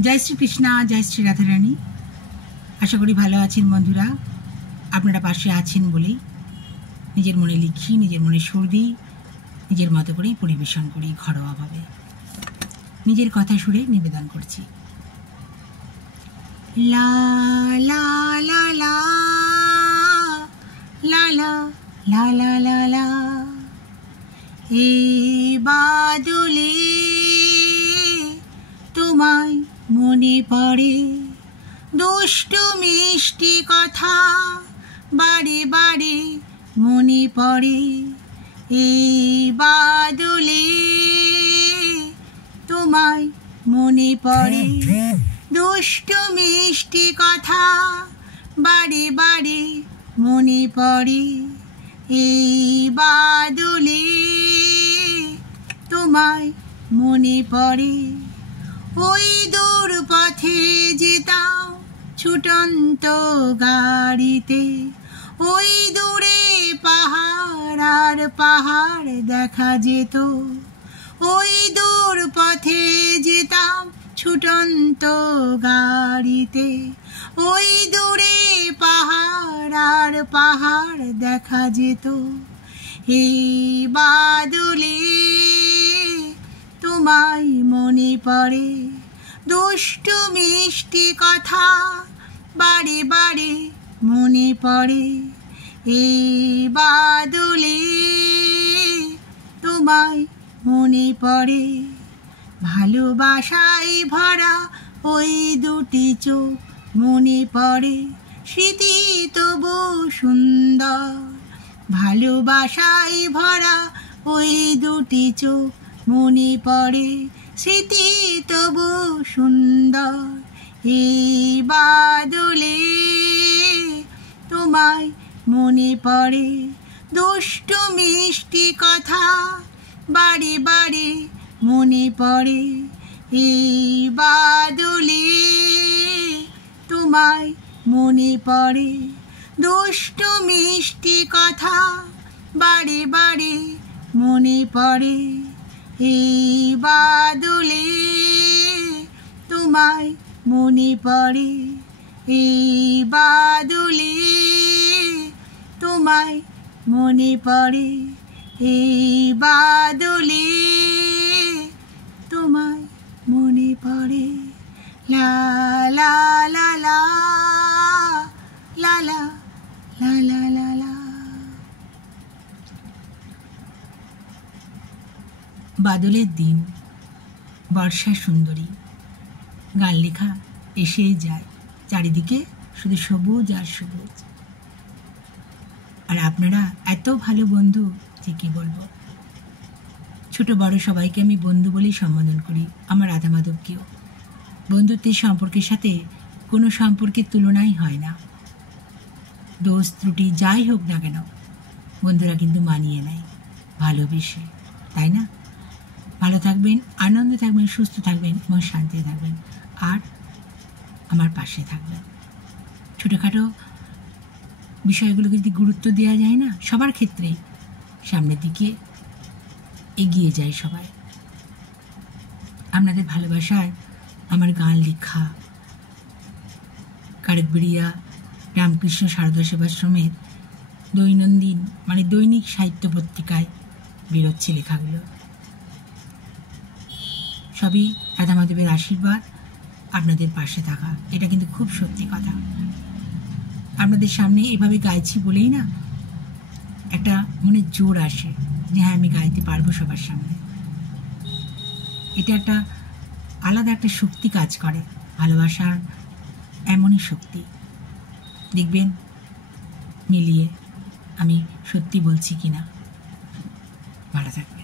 जय श्री कृष्णा, जय श्री राधा रानी। आशा करी भालो आছেন বন্ধুরা। আপনারা পাশে আছেন বলেই নিজের মনে লিখি, নিজের মনে সুর দিই, নিজের মতো করেই পরিবেশন করি ঘরোয়াভাবে। নিজের কথা সুরে নিবেদন করছি। লা লা লা লা লা লা লা লা লা লা এই বাদলে তোমায় মনে পড়ে দুষ্টু মিষ্টি কথা বারে বারে মনে পড়ে এই বাদলে তোমায় মনে পড়ে দুষ্টু মিষ্টি কথা বারে বারে মনে পড়ে এই বাদলে তোমায় মনে পড়ে ওই দূর পথে যেতাম ছুটন্ত গাড়িতে ওই দূরে পাহাড় আর পাহাড় দেখা যেত ওই দূর পথে যেতাম ছুটন্ত গাড়িতে ওই দূরে পাহাড় আর পাহাড় দেখা যেত এই বাদলে তোমায় মনে পড়ে দুষ্টু মিষ্টি কথা বারে বারে মনে পড়ে এই বাদলে তোমায় মনে পড়ে ভালোবাসায় ভরা ওই দুটি চোখ মনে পড়ে স্মৃতি তবু সুন্দর ভালোবাসায় ভরা ওই দুটি চোখ মনে পড়ে স্মৃতি তবু সুন্দর এই বাদলে তোমায় মনে পড়ে দুষ্টু মিষ্টি কথা বারে বারে মনে পড়ে এই বাদলে তোমায় মনে পড়ে দুষ্টু মিষ্টি কথা বারে বারে মনে পড়ে এই বাদলে তোমায় মনে পড়ে এই বাদলে তোমায় মনে পড়ে এই বাদলে তোমায় মনে পড়ে লা লা লা লা লা লা লা লা লা লা। বাদলের দিন, বর্ষা সুন্দরী, গান লেখা এসেই যায়, চারিদিকে শুধু সবুজ আর সবুজ। আর আপনারা এত ভালো বন্ধু যে কি বলবো। ছোট বড় সবাইকে আমি বন্ধু বলেই সম্বোধন করি, আমার রাধা মাধবকেও। বন্ধুত্বের সম্পর্কের সাথে কোনো সম্পর্কের তুলনাই হয় না। দোষ ত্রুটি যাই হোক না কেন, বন্ধুরা কিন্তু মানিয়ে নেয় ভালোবেসে, তাই না? ভালো থাকবেন, আনন্দে থাকবেন, সুস্থ থাকবেন এবং শান্তিতে থাকবেন, আর আমার পাশে থাকবেন। ছোটোখাটো বিষয়গুলোকে যদি গুরুত্ব দেওয়া যায় না, সবার ক্ষেত্রেই সামনের দিকে এগিয়ে যায় সবাই। আপনাদের ভালোবাসায় আমার গান লেখা কারেকবেড়িয়া রামকৃষ্ণ সারদা সেবাশ্রমের দৈনন্দিন দৈনিক সাহিত্য পত্রিকায় বেরোচ্ছে লেখাগুলো। সবই রাধা মাধবের আশীর্বাদ, আপনাদের পাশে থাকা, এটা কিন্তু খুব সত্যি কথা। আপনাদের সামনে এভাবে গাইছি বলেই না একটা মনে জোর আসে যে হ্যাঁ, আমি গাইতে পারবো সবার সামনে। এটা একটা আলাদা একটা শক্তি কাজ করে, ভালোবাসার এমনই শক্তি। দেখবেন মিলিয়ে আমি সত্যি বলছি কিনা। ভালো থাকবে।